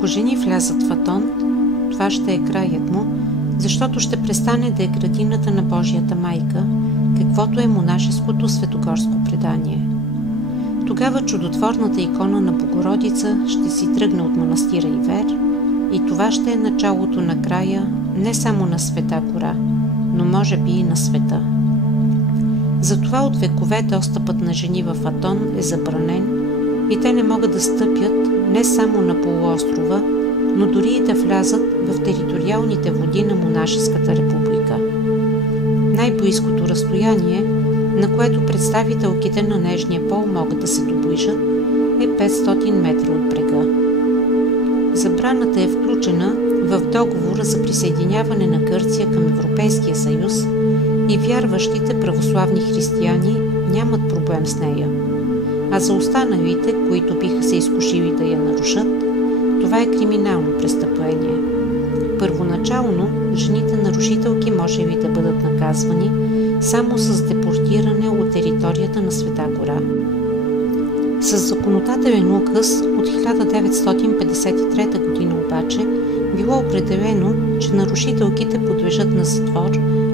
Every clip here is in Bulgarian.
Ако жени влязат в Атон, това ще е краят му, защото ще престане да е градината на Божията майка, каквото е монашеското светогорско предание. Тогава чудотворната икона на Богородица ще си тръгне от манастира Ивер и това ще е началото на края не само на Света гора, но може би и на света. Затова от векове достъпът на жени в Атон е забранен и те не могат да стъпят не само на полуострова, но дори и да влязат в териториалните води на монашеската република. Най-близкото разстояние, на което представителките на нежния пол могат да се доближат, е 500 метра от брега. Забраната е включена в договора за присъединяване на Гърция към Европейския съюз и вярващите православни християни нямат проблем с нея. А за останалите, които биха се изкушили да я нарушат, това е криминално престъпление. Първоначално, жените нарушителки може ли да бъдат наказвани само с депортиране от територията на Света гора. С законодателен указ от 1953 година обаче било определено, че нарушителките подлежат на затвор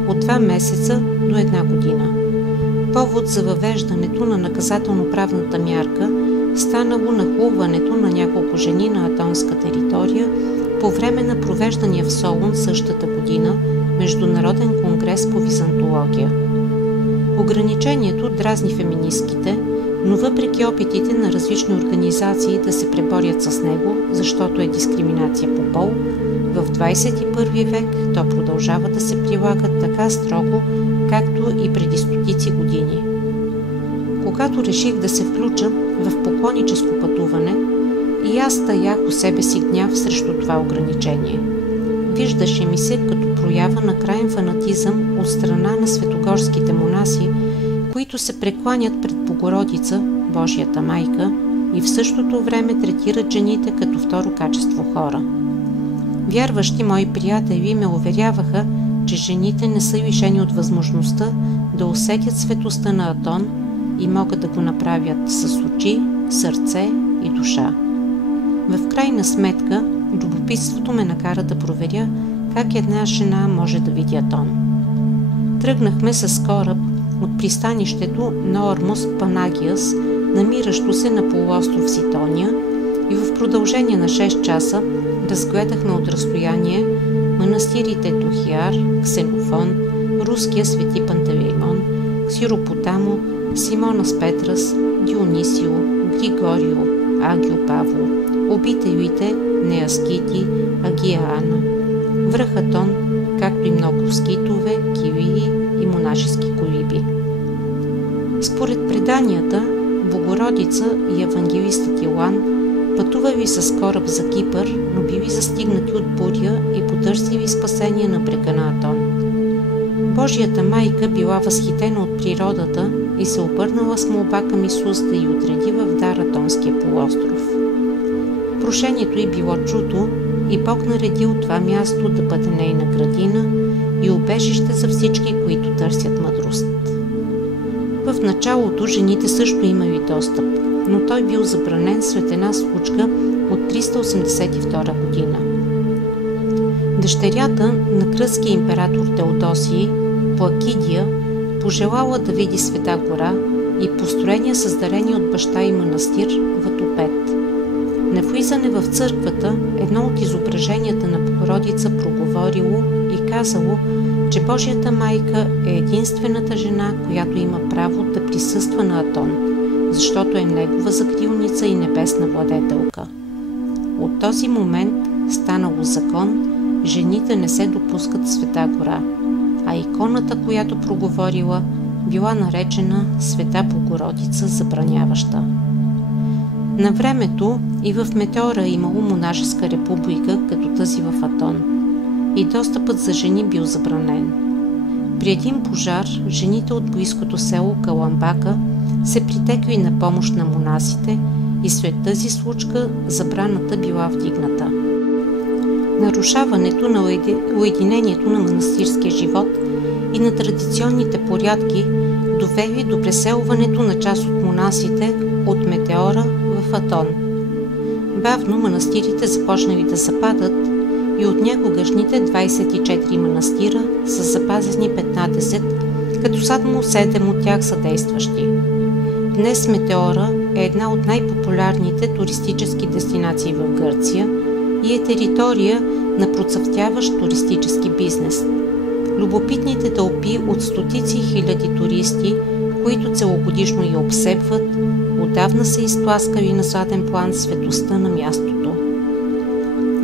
от 2 месеца до 1 година. Повод за въвеждането на наказателно-правната мярка станало нахлуването на няколко жени на атонска територия по време на провеждания в Солун същата година Международен конгрес по византология. Ограничението дразни феминистките, но въпреки опитите на различни организации да се преборят с него, защото е дискриминация по пол, в 21 век то продължава да се прилага така строго, както и преди стотици години. Когато реших да се включа в поклонническо пътуване, и аз таях у себе си гняв срещу това ограничение. Виждаше ми се като проява на краен фанатизъм от страна на светогорските монаси, които се прекланят пред Богородица, Божията майка, и в същото време третират жените като второ качество хора. Вярващи мои приятели ме уверяваха, че жените не са лишени от възможността да усетят светостта на Атон и могат да го направят с очи, сърце и душа. В крайна сметка, любопитството ме накара да проверя как една жена може да види Атон. Тръгнахме с кораб от пристанището на Ормос Панагиас, намиращо се на полуостров Ситония, и в продължение на 6 часа разгледахме от разстояние манастирите Тухиар, Ксенофон, руския свети Пантелеймон, Ксиропотамо, Симонас Петрас, Дионисио, Григорио, Агио Павло, обителите Неаскити, Агия Ана, връх Атон, както и много скитове, килии и монашески колиби. Според преданията, Богородица и евангелистът Йоан пътували с кораб за Кипър, но били застигнати от буря и потърсили спасение на брега на Атон. Божията майка била възхитена от природата и се обърнала с молба към Исус да й отреди в дар Атонския полуостров. Прошението й било чуто и Бог наредил това място да бъде нейна градина и убежище за всички, които търсят мъдрост. В началото жените също имали достъп, но той бил забранен след една случка от 382 година. Дъщерята на кръстския император Теодосий, Плакидия, пожелала да види Света гора и построения с дарение от баща и манастир Ватопед. На влизане в църквата едно от изображенията на Богородица проговорило и казало, че Божията майка е единствената жена, която има право да присъства на Атон, защото е негова закрилница и небесна владетелка. От този момент станало закон, жените не се допускат в Света гора, а иконата, която проговорила, била наречена Света Богородица забраняваща. На времето и в Метеора имало монашеска република, като тази в Атон, и достъпът за жени бил забранен. При един пожар, жените от близкото село Каламбака се притекли на помощ на монасите и след тази случка забраната била вдигната. Нарушаването на уединението на манастирския живот и на традиционните порядки довели до преселването на част от монасите от Метеора в Атон. бавно манастирите започнали да западат и от някогашните 24 манастира са запазени 15, като само 7 от тях са действащи. Днес Метеора е една от най-популярните туристически дестинации в Гърция и е територия на процъфтяващ туристически бизнес. Любопитните тълпи от стотици хиляди туристи, които целогодишно я обсебват, отдавна са изтласкали на заден план светостта на мястото.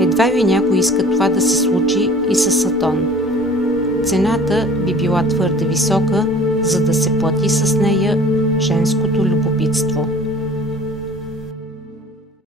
Едва ли някой иска това да се случи и с Атон. Цената би била твърде висока, за да се плати с нея женското любопитство.